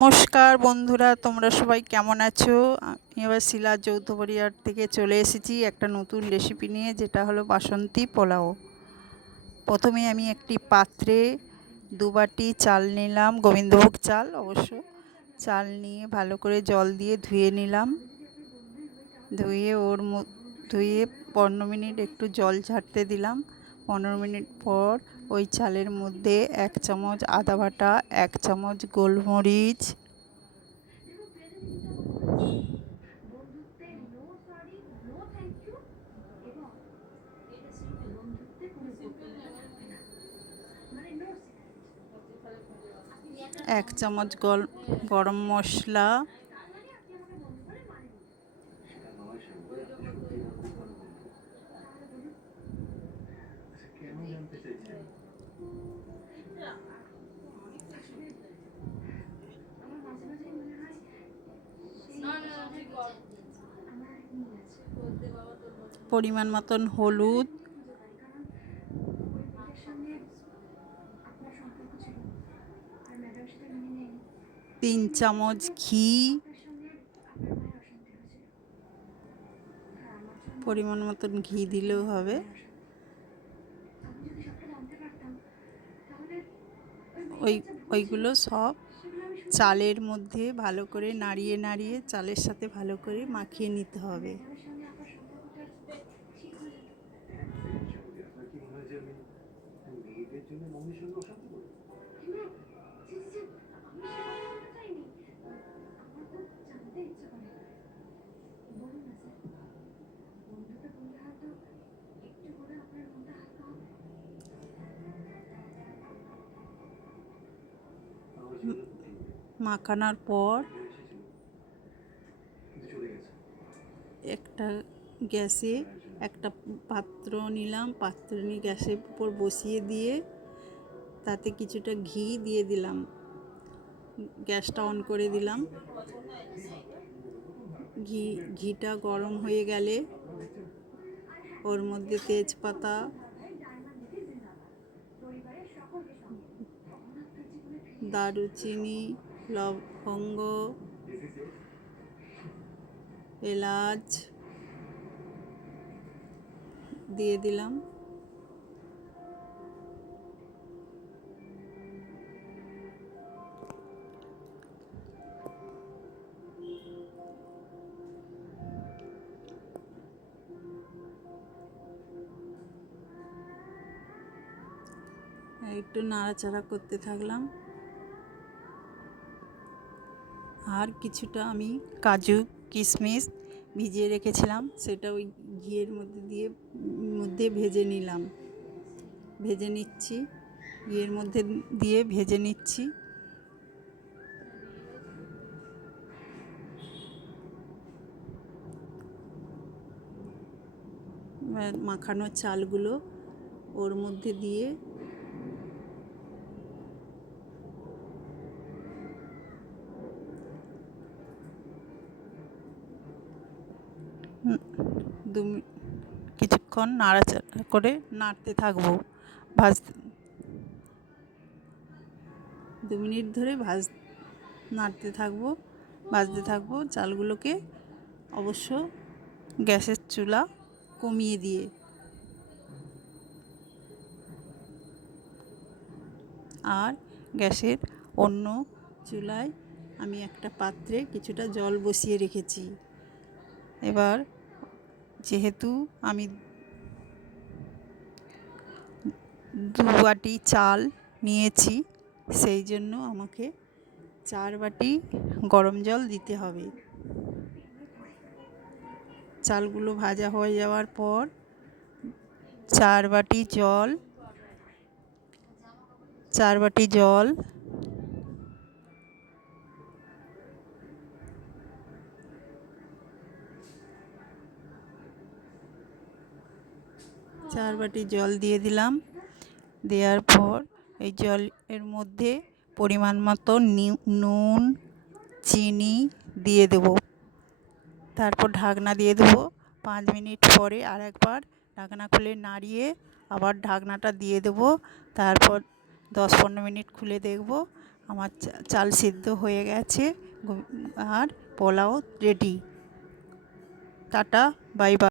নমস্কার বন্ধুরা, তোমরা সবাই কেমন আছো? আমি এবার শিলা যৌথ পরিবার থেকে চলে এসেছি একটা নতুন রেসিপি নিয়ে, যেটা হলো বাসন্তী পোলাও। প্রথমে আমি একটি পাত্রে 2 বাটি চাল নিলাম, গোবিন্দভোগ চাল অবশ্য। চাল নিয়ে ভালো করে জল দিয়ে ধুয়ে নিলাম। ধুয়ে 15 মিনিট একটু জল ঝাড়তে দিলাম। 15 মিনিট পর ওই চালের মধ্যে 1 চামচ আদা বাটা, 1 চামচ গোলমরিচ, এক চামচ গরম মশলা, পরিমাণ মতন হলুদ, 3 চামচ ঘি, পরিমাণ মতন ঘি দিলেও হবে। ওইগুলো সব চালের মধ্যে ভালো করে নাড়িয়ে নাড়িয়ে চালের সাথে ভালো করে মাখিয়ে নিতে হবে। মাখানোর পর একটা গ্যাসে একটা পাত্র নিলাম, পাত্র নিয়ে গ্যাসের উপর বসিয়ে দিয়ে তাতে কিছুটা ঘি দিয়ে দিলাম। গ্যাসটা অন করে দিলাম। ঘিটা গরম হয়ে গেলে ওর মধ্যে তেজপাতা, দারুচিনি, লবঙ্গ, এলাচ দিয়ে দিলাম। একটু নাড়াচাড়া করতে থাকলাম। আর কিছুটা আমি কাজু কিশমিশ ভিজিয়ে রেখেছিলাম, সেটা ওই ঘিয়ের মধ্যে ভেজে নিচ্ছি। ঘিয়ের মধ্যে দিয়ে ভেজে নিচ্ছি। মাখানো চালগুলো ওর মধ্যে দিয়ে কিছুক্ষণ নাড়াচাড়া করে নাড়তে থাকবো। 2 মিনিট ধরে নাড়তে থাকবো, ভাজতে থাকবো চালগুলোকে, অবশ্য গ্যাসের চুলা কমিয়ে দিয়ে। আর গ্যাসের অন্য চুলায় আমি একটা পাত্রে কিছুটা জল বসিয়ে রেখেছি। এবার যেহেতু আমি 2 বাটি চাল নিয়েছি, সেই জন্য আমাকে 4 বাটি গরম জল দিতে হবে। চালগুলো ভাজা হয়ে যাওয়ার পর 4 বাটি জল দিয়ে দিলাম। দেওয়ার পর এই জলের মধ্যে পরিমাণ মতো নুন, চিনি দিয়ে দেব। তারপর ঢাকনা দিয়ে দেবো। 5 মিনিট পরে আরেকবার ঢাকনা খুলে নাড়িয়ে আবার ঢাকনাটা দিয়ে দেবো। তারপর 10-15 মিনিট খুলে দেখব, আমার চাল সিদ্ধ হয়ে গেছে আর pulao ready. Tata, bye by.